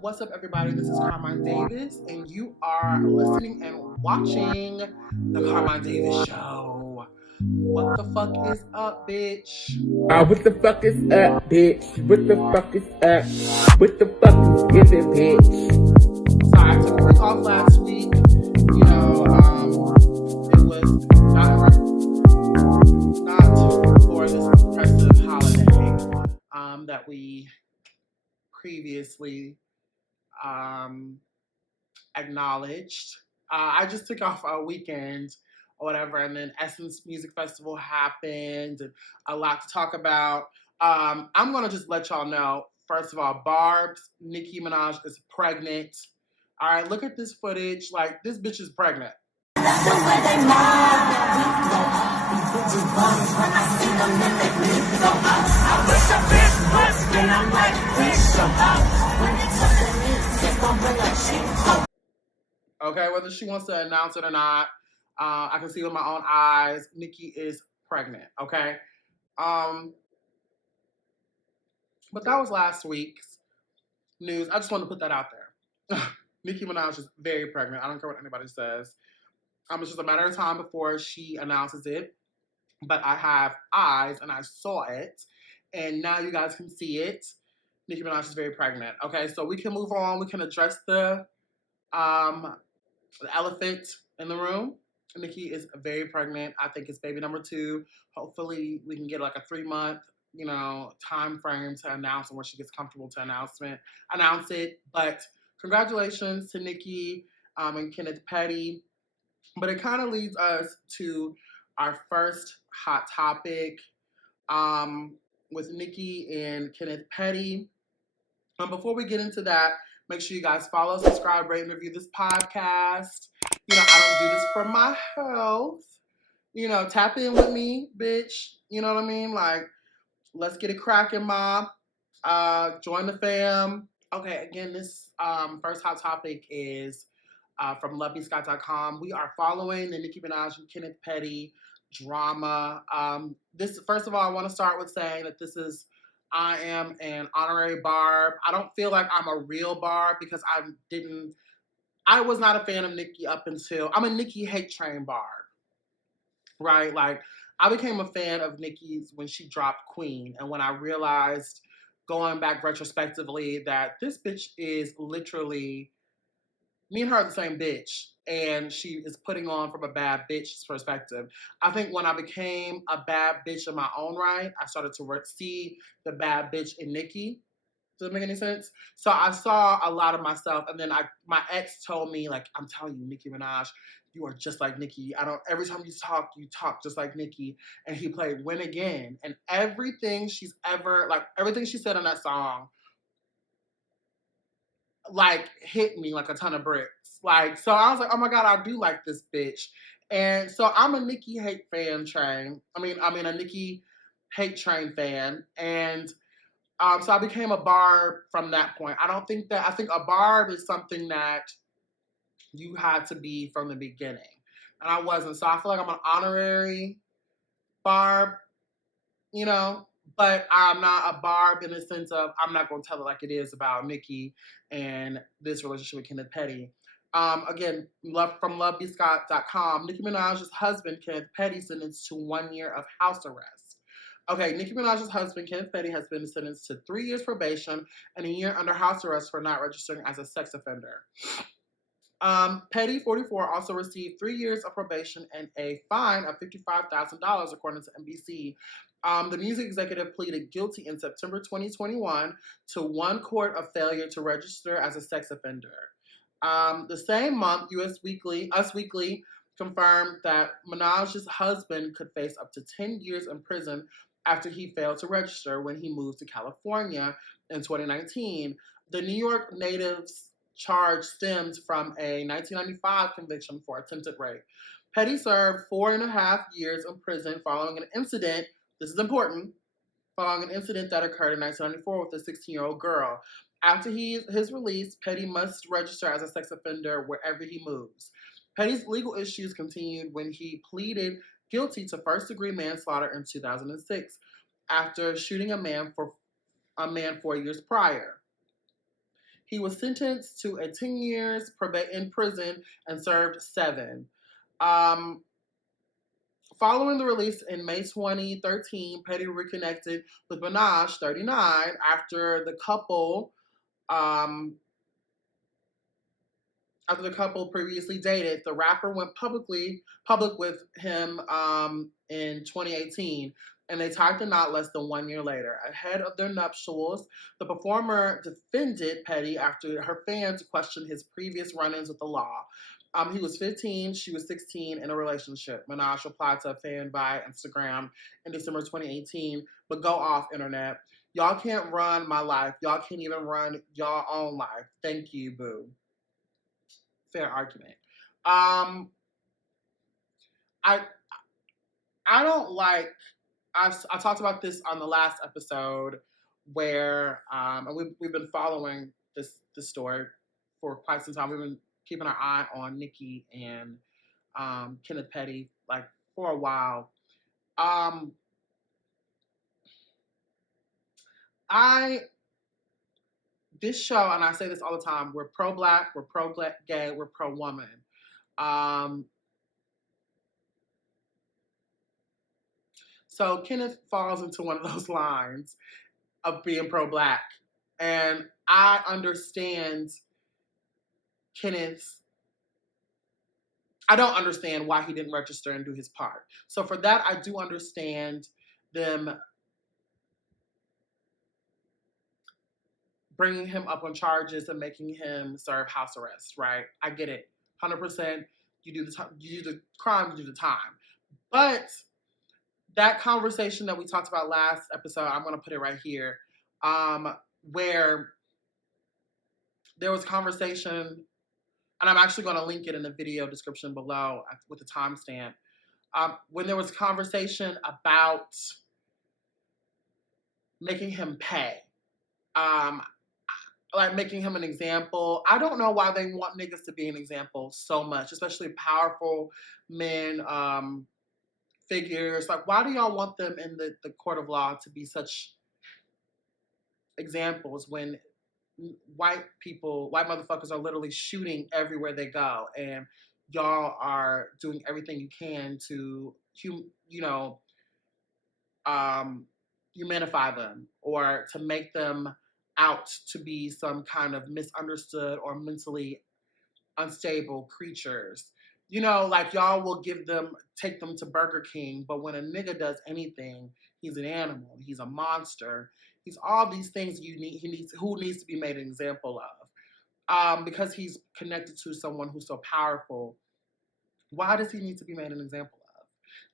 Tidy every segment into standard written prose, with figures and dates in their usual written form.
What's up, everybody? This is Carmine Davis, and you are listening and watching the Carmine Davis Show. What the fuck is up, bitch? What the fuck is up, bitch? What the fuck is up? What the fuck is it, bitch? Sorry, I took a week off last week. It was not for this oppressive holiday that we previously acknowledged. I just took off a weekend or whatever, and then Essence Music Festival happened, and a lot to talk about. I'm gonna just let y'all know. First of all, Barb's Nicki Minaj is pregnant. All right, look at this footage. Like, this bitch is pregnant. Okay, whether she wants to announce it or not, I can see with my own eyes, Nicki is pregnant. Okay, but that was last week's news. I just want to put that out there. Nicki Minaj is very pregnant. I don't care what anybody says. It's just a matter of time before she announces it. But I have eyes, and I saw it, and now you guys can see it. Nicki Minaj is very pregnant. Okay, so we can move on. We can address the elephant in the room. Nicki is very pregnant. I think it's baby number 2. Hopefully, we can get like a 3-month, time frame to announce, and when she gets comfortable to announce it. But congratulations to Nicki and Kenneth Petty. But it kind of leads us to our first hot topic with Nicki and Kenneth Petty. Before we get into that, make sure you guys follow, subscribe, rate, and review this podcast. I don't do this for my health. Tap in with me, bitch. You know what I mean? Like, let's get it cracking, mom. Join the fam. Okay, again, this first hot topic is from lovebscott.com. We are following the Nicki Minaj and Kenneth Petty drama. First of all, I want to start with saying that I am an honorary Barb. I don't feel like I'm a real Barb because I was not a fan of Nicki up until, I'm a Nicki hate train Barb, right? Like, I became a fan of Nicki's when she dropped Queen, and when I realized, going back retrospectively, that this bitch is literally, me and her are the same bitch, and she is putting on from a bad bitch's perspective. I think when I became a bad bitch in my own right, I started to see the bad bitch in Nicki. Does that make any sense? So I saw a lot of myself, and then my ex told me, like, I'm telling you, Nicki Minaj, you are just like Nicki. Every time you talk just like Nicki. And he played Win Again, and everything she said in that song, like, hit me like a ton of bricks. Like, so I was like, oh my God, I do like this bitch. And so I'm a Nicki hate fan train. A Nicki hate train fan. And so I became a Barb from that point. I think a Barb is something that you had to be from the beginning. And I wasn't. So I feel like I'm an honorary Barb, but I'm not a Barb in the sense of, I'm not going to tell it like it is about Nicki and this relationship with Kenneth Petty. Again, from lovebscott.com, Nicki Minaj's husband, Kenneth Petty, sentenced to 1 year of house arrest. Okay, Nicki Minaj's husband, Kenneth Petty, has been sentenced to 3 years probation and a year under house arrest for not registering as a sex offender. Petty, 44, also received 3 years of probation and a fine of $55,000, according to NBC. The music executive pleaded guilty in September 2021 to 1 court of failure to register as a sex offender. The same month, Us Weekly confirmed that Minaj's husband could face up to 10 years in prison after he failed to register when he moved to California in 2019. The New York native's charge stems from a 1995 conviction for attempted rape. Petty served 4.5 years in prison following an incident, this is important, following an incident that occurred in 1994 with a 16-year-old girl. After his release, Petty must register as a sex offender wherever he moves. Petty's legal issues continued when he pleaded guilty to first-degree manslaughter in 2006 after shooting a man for a man 4 years prior. He was sentenced to 10 years in prison and served 7. Um, Following the release in May 2013, Petty reconnected with Minaj, 39, um, after the couple previously dated. The rapper went public with him in 2018, and they tied the knot less than 1 year later. Ahead of their nuptials, the performer defended Petty after her fans questioned his previous run-ins with the law. He was 15, she was 16 in a relationship. Minaj replied to a fan via Instagram in December 2018, but go off, internet. Y'all can't run my life. Y'all can't even run y'all own life. Thank you, boo. Fair argument. Um, I I don't like. I talked about this on the last episode where and we've been following this story for quite some time. We've been keeping our eye on Nicki and Kenneth Petty like for a while. Um, I this show, and I say this all the time, we're pro black, we're pro gay, we're pro woman. Um, so Kenneth falls into one of those lines of being pro black. And I understand Kenneth's, I don't understand why he didn't register and do his part. So for that, I do understand them bringing him up on charges and making him serve house arrest, right? I get it. 100%. You do the crime, you do the time. But that conversation that we talked about last episode, I'm going to put it right here, where there was conversation, and I'm actually going to link it in the video description below with the timestamp, when there was conversation about making him pay, like making him an example. I don't know why they want niggas to be an example so much, especially powerful men, figures. Like, why do y'all want them in the court of law to be such examples when white motherfuckers are literally shooting everywhere they go, and y'all are doing everything you can to, humanify them or to make them out to be some kind of misunderstood or mentally unstable creatures. Like y'all will take them to Burger King, but when a nigga does anything, he's an animal, he's a monster, he's all these things who needs to be made an example of. Because he's connected to someone who's so powerful, why does he need to be made an example of?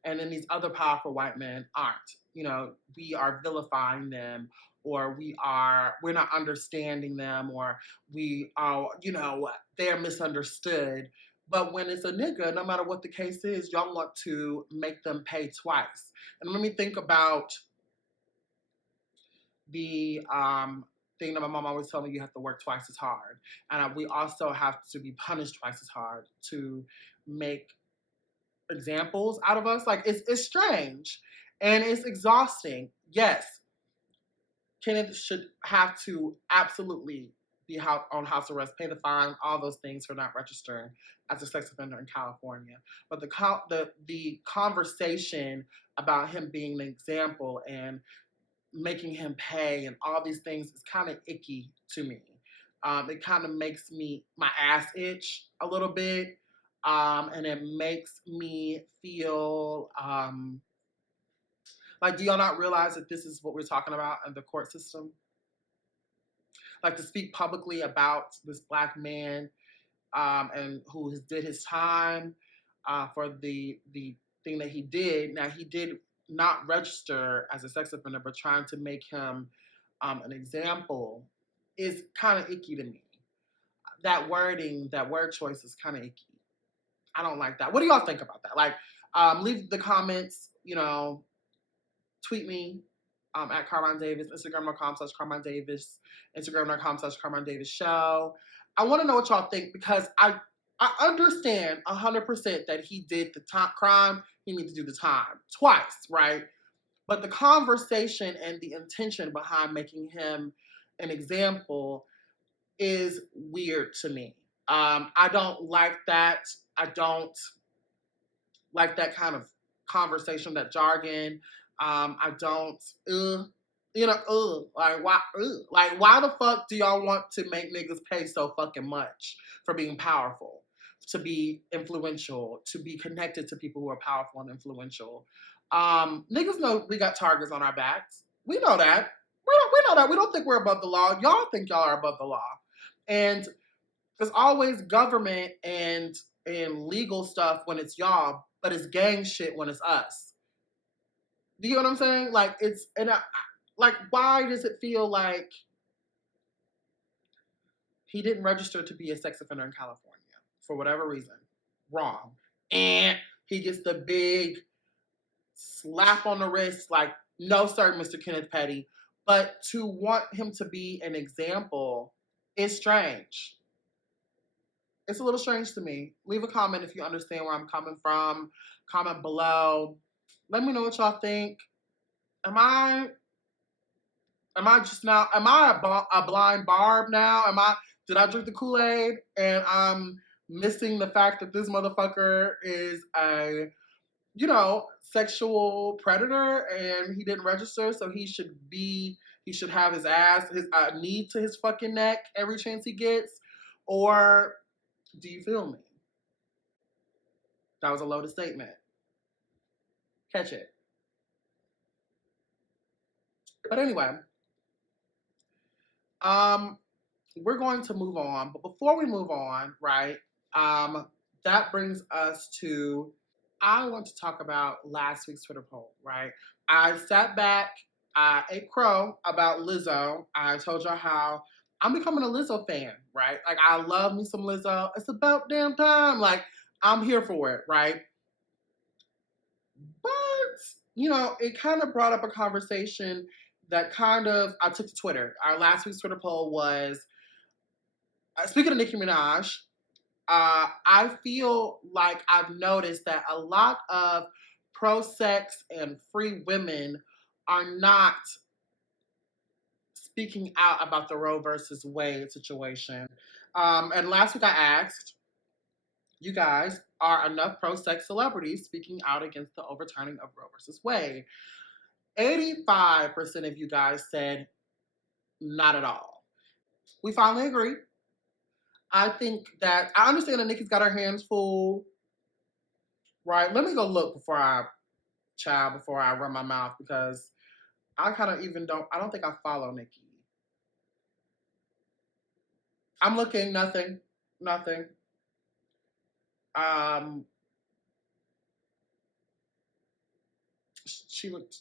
And then these other powerful white men aren't. We are vilifying them, or we're not understanding them, or we are, they're misunderstood. But when it's a nigga, no matter what the case is, y'all want to make them pay twice. And let me think about the thing that my mom always told me: you have to work twice as hard, and we also have to be punished twice as hard to make examples out of us. Like, it's strange and it's exhausting. Yes, Kenneth should have to absolutely be on house arrest, pay the fine, all those things for not registering as a sex offender in California. But the conversation about him being an example and making him pay and all these things is kind of icky to me. It kind of makes my ass itch a little bit, and it makes me feel like, do y'all not realize that this is what we're talking about in the court system? Like, to speak publicly about this black man and who did his time for the thing that he did. Now, he did not register as a sex offender, but trying to make him an example is kind of icky to me. That word choice is kind of icky. I don't like that. What do y'all think about that? Like, leave the comments, tweet me at Carmine Davis, Instagram.com/Carmine Davis, Instagram.com/Carmine Davis Show. I want to know what y'all think, because I understand 100% that he did the crime. He needs to do the time twice, right? But the conversation and the intention behind making him an example is weird to me. I don't like that. I don't like that kind of conversation, that jargon. I don't, like why the fuck do y'all want to make niggas pay so fucking much for being powerful, to be influential, to be connected to people who are powerful and influential? Niggas know we got targets on our backs. We know that. We know that. We don't think we're above the law. Y'all think y'all are above the law, and there's always government and legal stuff when it's y'all, but it's gang shit when it's us. Do you know what I'm saying? Like it's like why does it feel like he didn't register to be a sex offender in California for whatever reason? Wrong. And he gets the big slap on the wrist, like, no, sir, Mr. Kenneth Petty. But to want him to be an example is strange. It's a little strange to me. Leave a comment if you understand where I'm coming from. Comment below. Let me know what y'all think. Am I just now? Am I a blind barb now? Did I drink the Kool-Aid and I'm missing the fact that this motherfucker is a, sexual predator and he didn't register, so he should have his ass, his knee to his fucking neck every chance he gets? Or do you feel me? That was a loaded statement. Catch it. But anyway, we're going to move on. But before we move on, right, that brings us to, I want to talk about last week's Twitter poll, right? I sat back, I ate crow about Lizzo. I told y'all how I'm becoming a Lizzo fan, right? Like, I love me some Lizzo. It's about damn time. Like, I'm here for it, right? But, it kind of brought up a conversation that I took to Twitter. Our last week's Twitter poll was, speaking of Nicki Minaj, I feel like I've noticed that a lot of pro-sex and free women are not speaking out about the Roe versus Wade situation. And last week I asked you guys, are enough pro-sex celebrities speaking out against the overturning of Roe versus Wade? 85% of you guys said not at all. We finally agree. I think that I understand that Nicki's got her hands full, right? Let me go look before I run my mouth, because I kind of I don't think I follow Nicki. I'm looking, nothing. She looked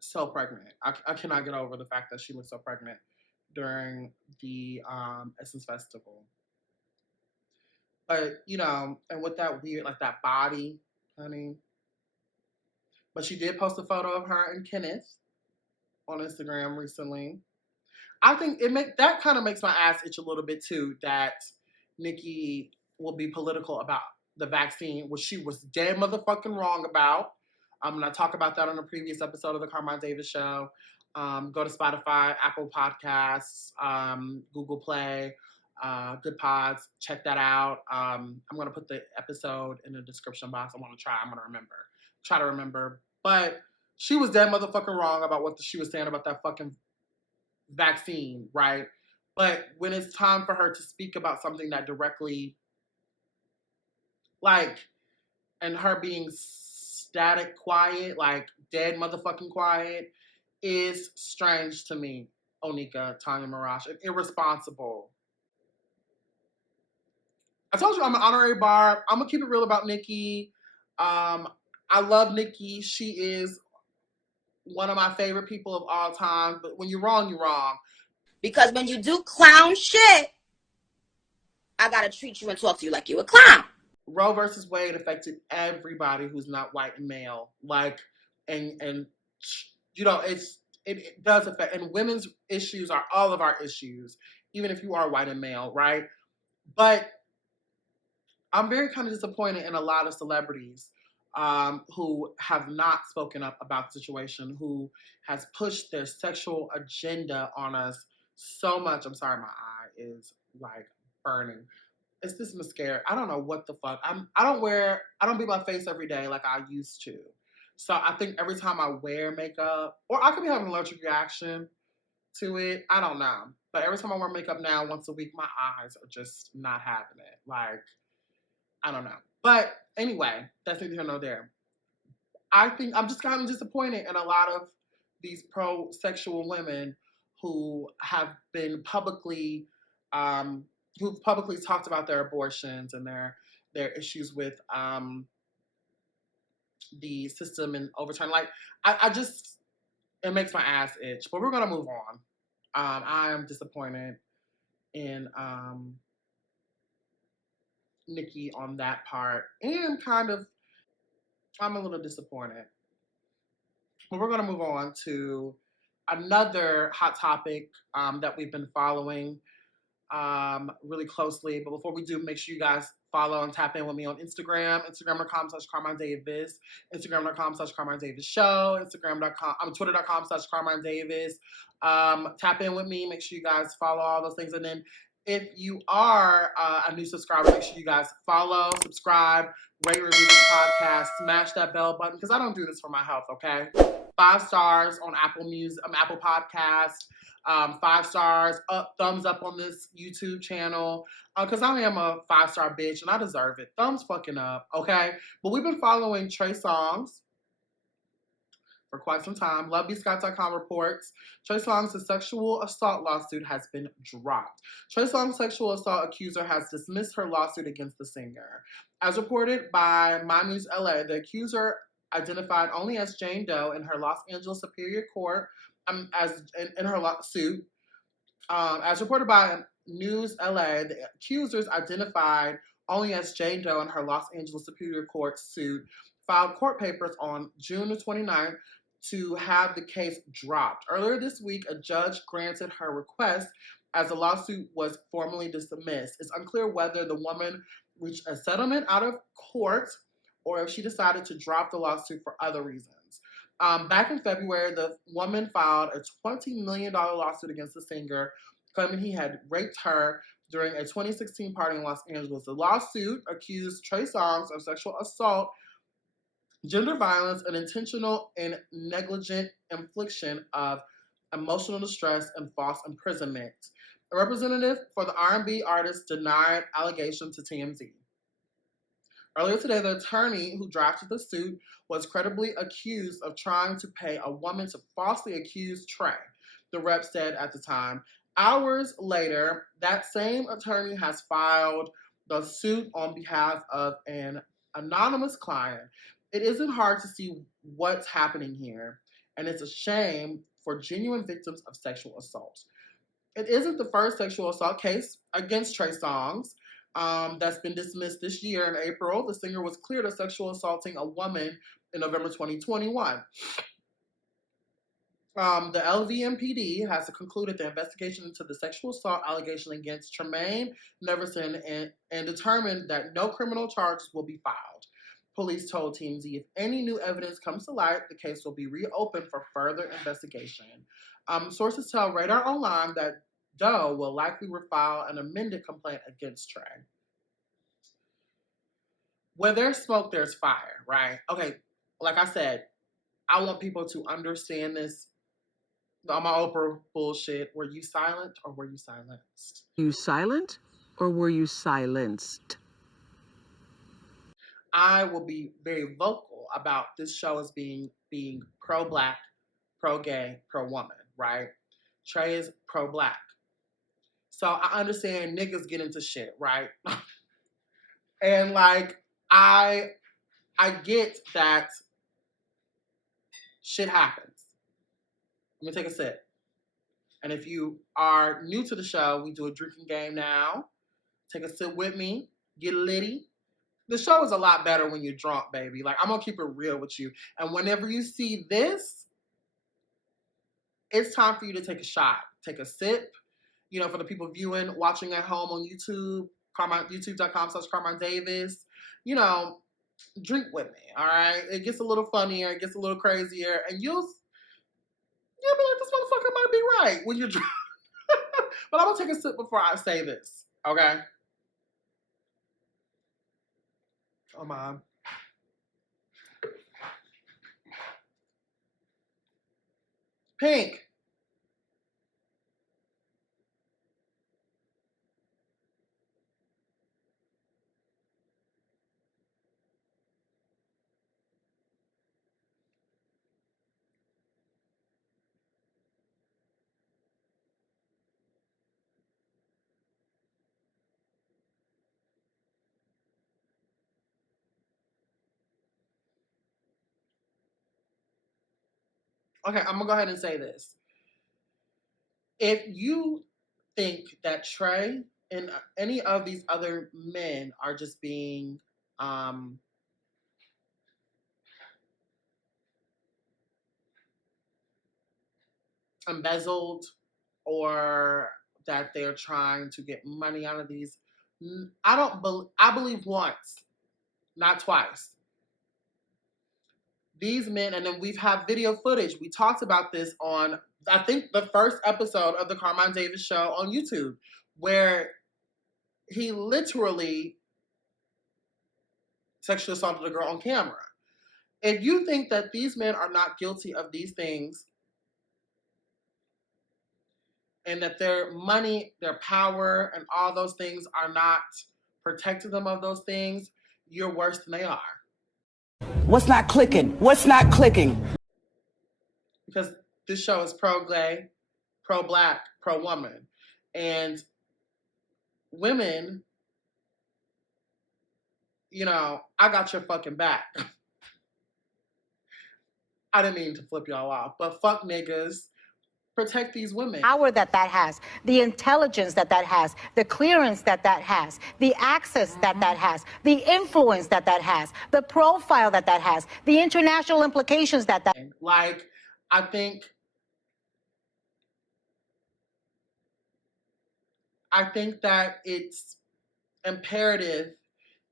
so pregnant. I cannot get over the fact that she looked so pregnant during the Essence Festival. But, and with that weird, like that body, honey. But she did post a photo of her and Kenneth on Instagram recently. I think that kind of makes my ass itch a little bit too, that Nicki will be political about the vaccine, which she was dead motherfucking wrong about. I'm going to talk about that on a previous episode of the Carmine Davis Show. Go to Spotify, Apple Podcasts, Google Play, Good Pods. Check that out. I'm going to put the episode in the description box. I'm going to try to remember. But she was dead motherfucking wrong about what she was saying about that fucking vaccine, right? But when it's time for her to speak about something that directly, like, and her being static quiet, like dead motherfucking quiet, is strange to me. Onika, Tanya Marash, and irresponsible. I told you I'm an honorary barb. I'm gonna keep it real about Nicki. I love Nicki. She is one of my favorite people of all time. But when you're wrong, you're wrong. Because when you do clown shit, I gotta treat you and talk to you like you a clown. Roe versus Wade affected everybody who's not white and male. Like, and it does affect, and women's issues are all of our issues, even if you are white and male, right? But I'm very kind of disappointed in a lot of celebrities. who have not spoken up about the situation, who has pushed their sexual agenda on us so much. I'm sorry, my eye is like burning. It's this mascara. I don't know what the fuck. I don't beat my face every day like I used to. So I think every time I wear makeup, or I could be having an allergic reaction to it. I don't know. But every time I wear makeup now, once a week, my eyes are just not having it. Like, I don't know. But anyway, that's neither here nor there. I think I'm just kind of disappointed in a lot of these pro-sexual women who have been publicly, who've publicly talked about their abortions and their issues with the system and overturn. Like, I just it makes my ass itch. But we're gonna move on. I am disappointed in Nicki on that part, and I'm a little disappointed. But we're gonna move on to another hot topic that we've been following really closely. But before we do, make sure you guys follow and tap in with me on Instagram, Instagram.com/Carmine Davis, Instagram.com/Carmine Davis Show, Twitter.com/Carmine Davis. Tap in with me. Make sure you guys follow all those things. And then if you are a new subscriber, make sure you guys follow, subscribe, rate, review this podcast, smash that bell button, because I don't do this for my health, okay? 5 stars on Apple Music, Apple Podcast. 5 stars, thumbs up on this YouTube channel, because I am a 5-star bitch and I deserve it. Thumbs fucking up, okay? But we've been following Trey Songz for quite some time. LoveBScott.com reports Trey Songz' sexual assault lawsuit has been dropped. Trey Songz' sexual assault accuser has dismissed her lawsuit against the singer. As reported by My News LA, the accuser, identified only as Jane Doe in her Los Angeles Superior Court, as in her lawsuit. As reported by News LA, the accusers, identified only as Jane Doe in her Los Angeles Superior Court suit, filed court papers on June the 29th to have the case dropped. Earlier this week, a judge granted her request as the lawsuit was formally dismissed. It's unclear whether the woman reached a settlement out of court or if she decided to drop the lawsuit for other reasons. Back in February, the woman filed a $20 million lawsuit against the singer, claiming he had raped her during a 2016 party in Los Angeles. The lawsuit accused Trey Songz of sexual assault, gender violence, and intentional and negligent infliction of emotional distress and false imprisonment. A representative for the R&B artist denied allegations to TMZ. Earlier today, the attorney who drafted the suit was credibly accused of trying to pay a woman to falsely accuse Trey, the rep said at the time. Hours later, that same attorney has filed the suit on behalf of an anonymous client. It isn't hard to see what's happening here, and it's a shame for genuine victims of sexual assault. It isn't the first sexual assault case against Trey Songz that's been dismissed this year. In April, the singer was cleared of sexual assaulting a woman in November 2021. The LVMPD has concluded the investigation into the sexual assault allegation against Tremaine Neverson and determined that no criminal charges will be filed. Police told TMZ if any new evidence comes to light, the case will be reopened for further investigation. Sources tell Radar Online that Doe will likely refile an amended complaint against Trey. Where there's smoke, there's fire, right? Okay, like I said, I want people to understand this. All my Oprah bullshit. Were you silent or were you silenced? You silent or were you silenced? I will be very vocal about this show as being pro-black, pro-gay, pro-woman, right? Trey is pro-black. So I understand niggas get into shit, right? And like I get that shit happens. Let me take a sip. And if you are new to the show, we do a drinking game now. Take a sip with me. Get litty. The show is a lot better when you're drunk, baby. Like, I'm going to keep it real with you. And whenever you see this, it's time for you to take a shot. Take a sip. You know, for the people viewing, watching at home on YouTube, YouTube.com/Carmine Davis. You know, drink with me, all right? It gets a little funnier, it gets a little crazier, and you'll be like, this motherfucker might be right when you're drunk. But I'm gonna take a sip before I say this, okay? Oh my. Pink. Okay, I'm gonna go ahead and say this. If you think that Trey and any of these other men are just being embezzled or that they're trying to get money out of these, I believe once, not twice. These men, and then we've had video footage. We talked about this on, I think, the first episode of the Carmine Davis show on YouTube, where he literally sexually assaulted a girl on camera. If you think that these men are not guilty of these things and that their money, their power, and all those things are not protecting them of those things, you're worse than they are. What's not clicking? What's not clicking? Because this show is pro-gay, pro-black, pro-woman. And women, you know, I got your fucking back. I didn't mean to flip y'all off, but fuck niggas. Protect these women. Power that has, the intelligence that has, the clearance that has, the access that has, the influence that has, the profile that has, the international implications that. Like, I think that it's imperative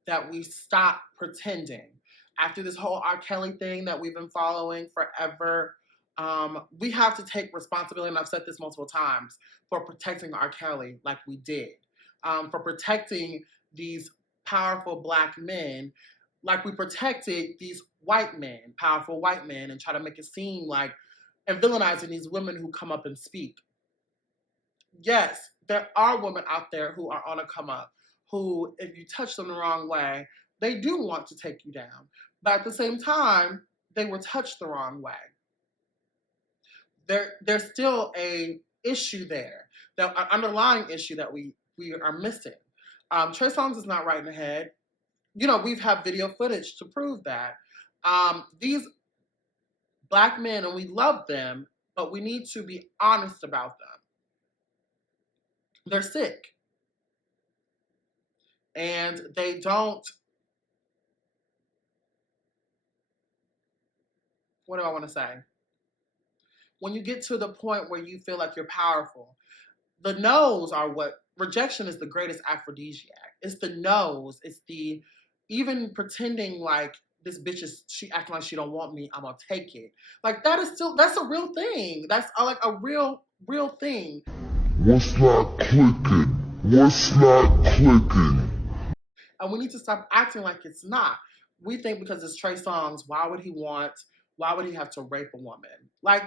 that we stop pretending. After this whole R. Kelly thing that we've been following forever, we have to take responsibility, and I've said this multiple times, for protecting R. Kelly like we did, for protecting these powerful black men like we protected these white men, powerful white men, and try to make it seem like, and villainizing these women who come up and speak. Yes, there are women out there who are on a come up, who, if you touch them the wrong way, they do want to take you down. But at the same time, they were touched the wrong way. There's still a issue there, an underlying issue that we are missing. Trey Songz is not right in the head. You know, we've had video footage to prove that. These black men, and we love them, but we need to be honest about them. They're sick. And they don't, what do I want to say? When you get to the point where you feel like you're powerful, the no's are what, rejection is the greatest aphrodisiac. It's the no's. It's the, even pretending like this bitch is, she acting like she don't want me, I'm gonna take it. Like that is still, that's a real thing. That's like a real thing. What's not clicking? What's not clicking? And we need to stop acting like it's not. We think because it's Trey Songz, why would he have to rape a woman? Like,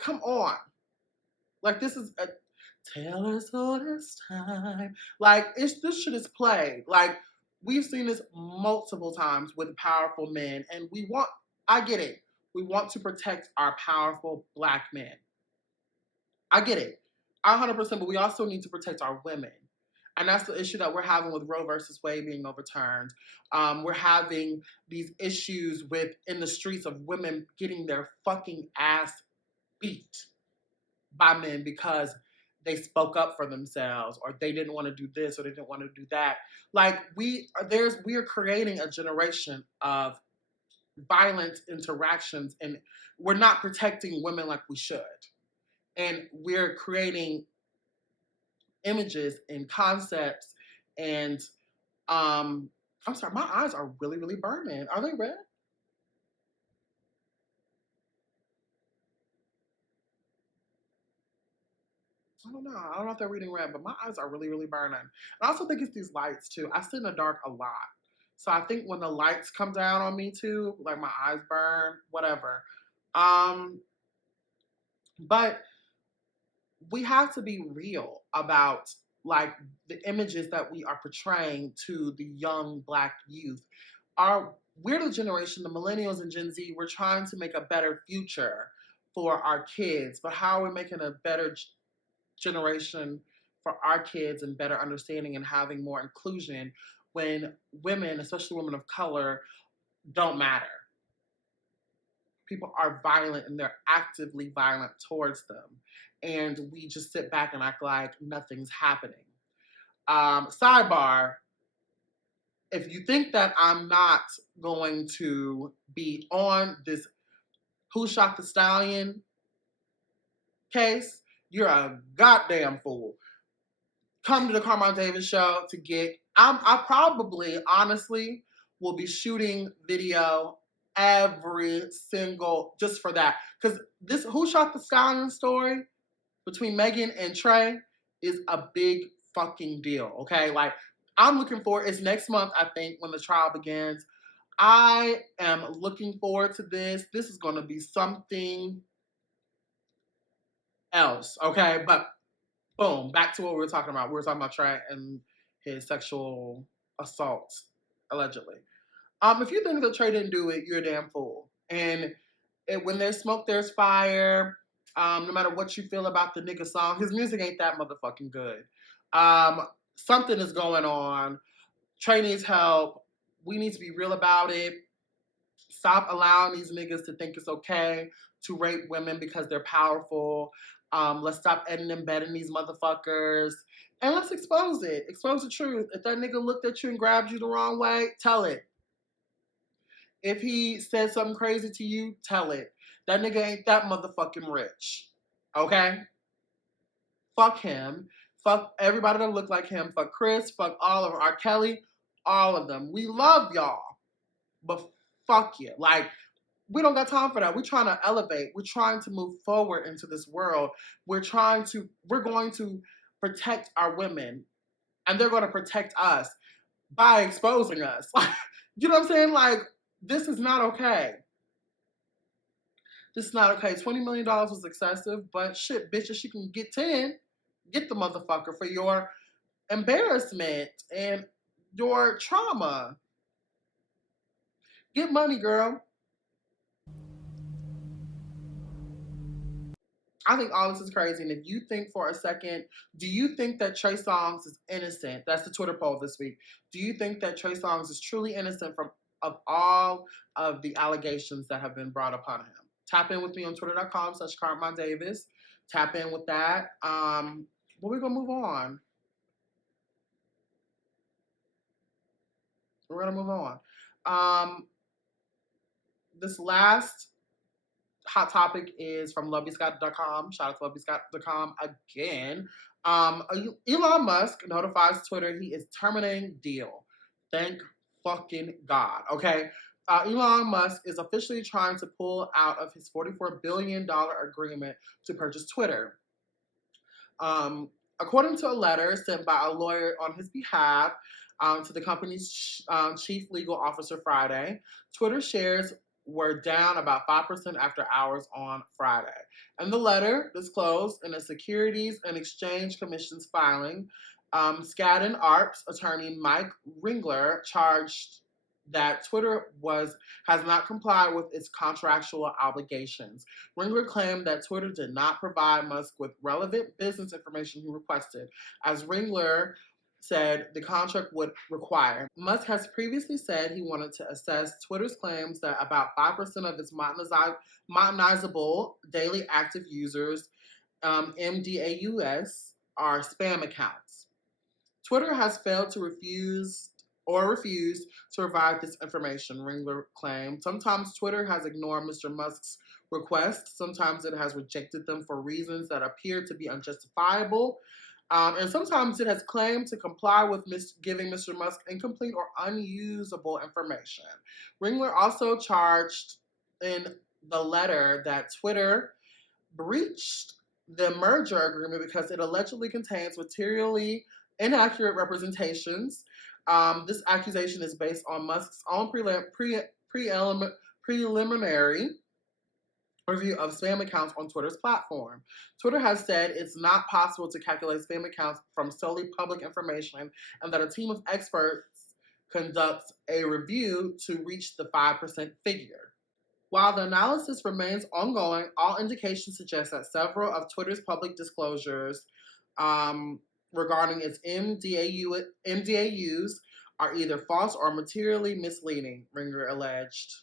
come on. Like, this is a, tell us all this time. Like, this shit is played. Like, we've seen this multiple times with powerful men, and I get it. We want to protect our powerful black men. I get it. 100%, but we also need to protect our women. And that's the issue that we're having with Roe versus Wade being overturned. We're having these issues in the streets of women getting their fucking ass beat by men because they spoke up for themselves, or they didn't want to do this, or they didn't want to do that. Like, we are creating a generation of violent interactions, and we're not protecting women like we should. And we're creating images and concepts and I'm sorry, my eyes are really, really burning. Are they red? I don't know. I don't know if they're reading red, but my eyes are really, really burning. And I also think it's these lights too. I sit in the dark a lot. So I think when the lights come down on me too, like my eyes burn, whatever. Um, but we have to be real about like the images that we are portraying to the young Black youth. We're the generation, the millennials and Gen Z, we're trying to make a better future for our kids, but how are we making a better generation for our kids and better understanding and having more inclusion when women, especially women of color, don't matter? People are violent and they're actively violent towards them. And we just sit back and act like nothing's happening. Sidebar, if you think that I'm not going to be on this Who Shot the Stallion case, you're a goddamn fool. Come to the Carmine Davis show to get. I probably, honestly, will be shooting video every single just for that, because this Who Shot the Stallion story between Megan and Trey is a big fucking deal. Okay, like I'm looking forward. It's next month, I think, when the trial begins. I am looking forward to this. This is going to be something else. Okay, but boom, back to what we were talking about. We were talking about Trey and his sexual assault, allegedly. If you think that Trey didn't do it, you're a damn fool. And when there's smoke, there's fire. No matter what you feel about the nigga song, his music ain't that motherfucking good. Something is going on. Trey needs help. We need to be real about it. Stop allowing these niggas to think it's okay to rape women because they're powerful. Let's stop editing and bedding these motherfuckers. And let's expose it. Expose the truth. If that nigga looked at you and grabbed you the wrong way, tell it. If he said something crazy to you, tell it. That nigga ain't that motherfucking rich. Okay? Fuck him. Fuck everybody that look like him. Fuck Chris. Fuck all of R. Kelly. All of them. We love y'all. But fuck you. Like, we don't got time for that. We're trying to elevate. We're trying to move forward into this world. We're going to protect our women. And they're going to protect us by exposing us. You know what I'm saying? Like, this is not okay. This is not okay. $20 million was excessive, but shit, bitch, if she can get 10, get the motherfucker for your embarrassment and your trauma. Get money, girl. I think all this is crazy. And if you think for a second, do you think that Trey Songz is innocent? That's the Twitter poll this week. Do you think that Trey Songz is truly innocent of all of the allegations that have been brought upon him? Tap in with me on twitter.com/Carmine Davis. Tap in with that. Well, we're going to move on. We're going to move on. This last hot topic is from loveyscott.com. Shout out to loveyscott.com again. Elon Musk notifies Twitter he is terminating deal. Thank fucking God. Okay. Elon Musk is officially trying to pull out of his $44 billion agreement to purchase Twitter. According to a letter sent by a lawyer on his behalf to the company's chief legal officer Friday, Twitter shares were down about 5% after hours on Friday. And the letter disclosed in a Securities and Exchange Commission's filing, Skadden Arp's attorney Mike Ringler charged that Twitter has not complied with its contractual obligations. Ringler claimed that Twitter did not provide Musk with relevant business information he requested, as Ringler said the contract would require. Musk has previously said he wanted to assess Twitter's claims that about 5% of its monetizable daily active users, MDAUs, are spam accounts. Twitter has failed to refuse to provide this information, Ringler claimed. Sometimes Twitter has ignored Mr. Musk's requests. Sometimes it has rejected them for reasons that appear to be unjustifiable. And sometimes it has claimed to comply with giving Mr. Musk incomplete or unusable information. Ringler also charged in the letter that Twitter breached the merger agreement because it allegedly contains materially inaccurate representations. This accusation is based on Musk's own preliminary review of spam accounts on Twitter's platform. Twitter has said it's not possible to calculate spam accounts from solely public information and that a team of experts conducts a review to reach the 5% figure. While the analysis remains ongoing, all indications suggest that several of Twitter's public disclosures regarding its MDAUs are either false or materially misleading, Ringer alleged.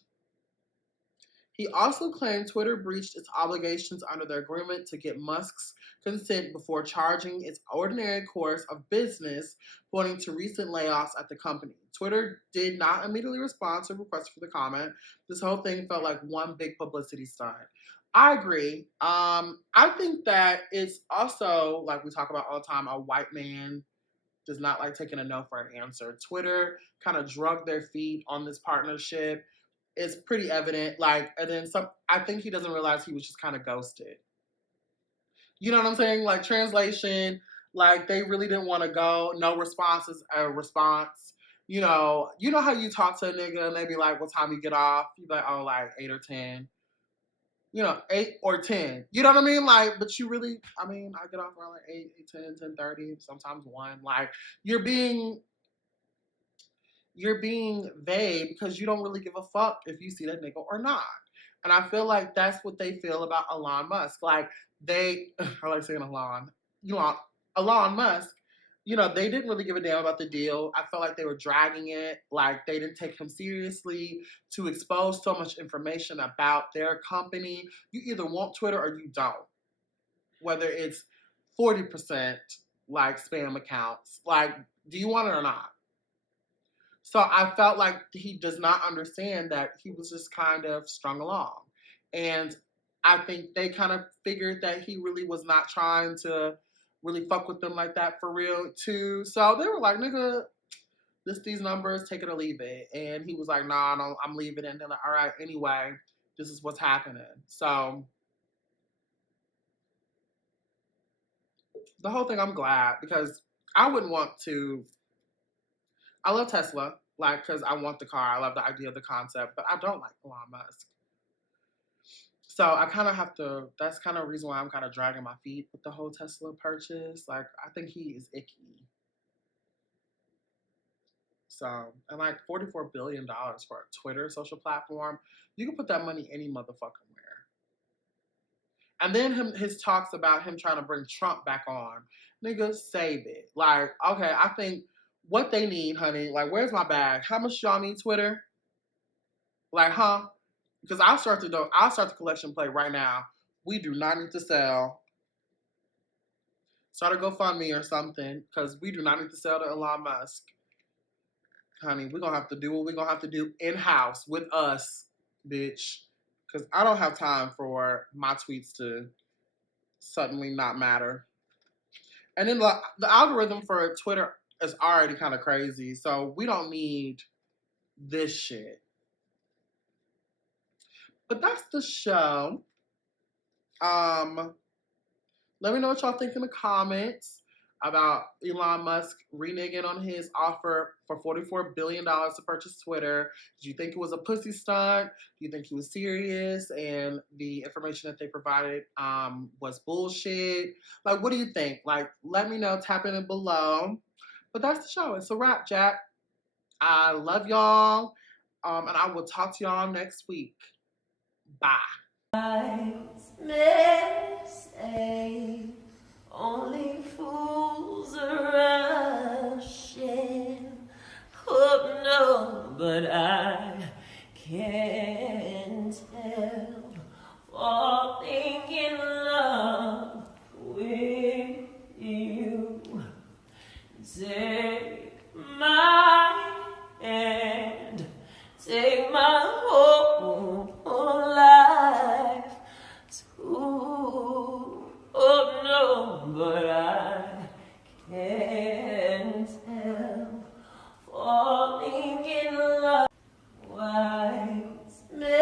He also claimed Twitter breached its obligations under the agreement to get Musk's consent before charging its ordinary course of business, pointing to recent layoffs at the company. Twitter did not immediately respond to requests for the comment. This whole thing felt like one big publicity stunt. I agree. I think that it's also, like we talk about all the time, a white man does not like taking a no for an answer. Twitter kind of drug their feet on this partnership. It's pretty evident. And then I think he doesn't realize he was just kind of ghosted. You know what I'm saying? Like, translation, like, they really didn't want to go. No response is a response. You know how you talk to a nigga and they be like, what time you get off? You be like, oh, like 8 or 10. 8 or 10. You know what I mean? Like, but you really, I get off around like 8, 10, 10:30, sometimes 1. Like, you're being vague because you don't really give a fuck if you see that nigga or not. And I feel like that's what they feel about Elon Musk. Like, they are like saying Elon Musk, they didn't really give a damn about the deal. I felt like they were dragging it. Like, they didn't take him seriously to expose so much information about their company. You either want Twitter or you don't. Whether it's 40% like spam accounts. Like, do you want it or not? So I felt like he does not understand that he was just kind of strung along. And I think they kind of figured that he really was not trying to really fuck with them like that for real too. So they were like, nigga, these numbers, take it or leave it. And he was like, nah, no, I'm leaving it. And they're like, all right, anyway, this is what's happening. So the whole thing, I'm glad, because I wouldn't want to. I love Tesla, because I want the car. I love the idea of the concept, but I don't like Elon Musk. So I kind of have to, that's kind of the reason why I'm kind of dragging my feet with the whole Tesla purchase. Like, I think he is icky. So, and like $44 billion for a Twitter social platform, you can put that money any motherfucking where. And then his talks about him trying to bring Trump back on. Nigga, save it. Like, okay, I think what they need, honey, like, where's my bag? How much y'all need Twitter? Like, huh? Because I'll start the collection plate right now. We do not need to sell. Start a GoFundMe or something, because we do not need to sell to Elon Musk. Honey, we're going to have to do what we're going to have to do in-house with us, bitch. Because I don't have time for my tweets to suddenly not matter. And then the algorithm for Twitter is already kind of crazy, so we don't need this shit. But that's the show. Let me know what y'all think in the comments about Elon Musk reneging on his offer for $44 billion to purchase Twitter. Did you think it was a pussy stunt? Do you think he was serious and the information that they provided was bullshit? Like, what do you think? Like, let me know. Tap in below. But that's the show. It's a wrap, Jack. I love y'all. And I will talk to y'all next week. Bye.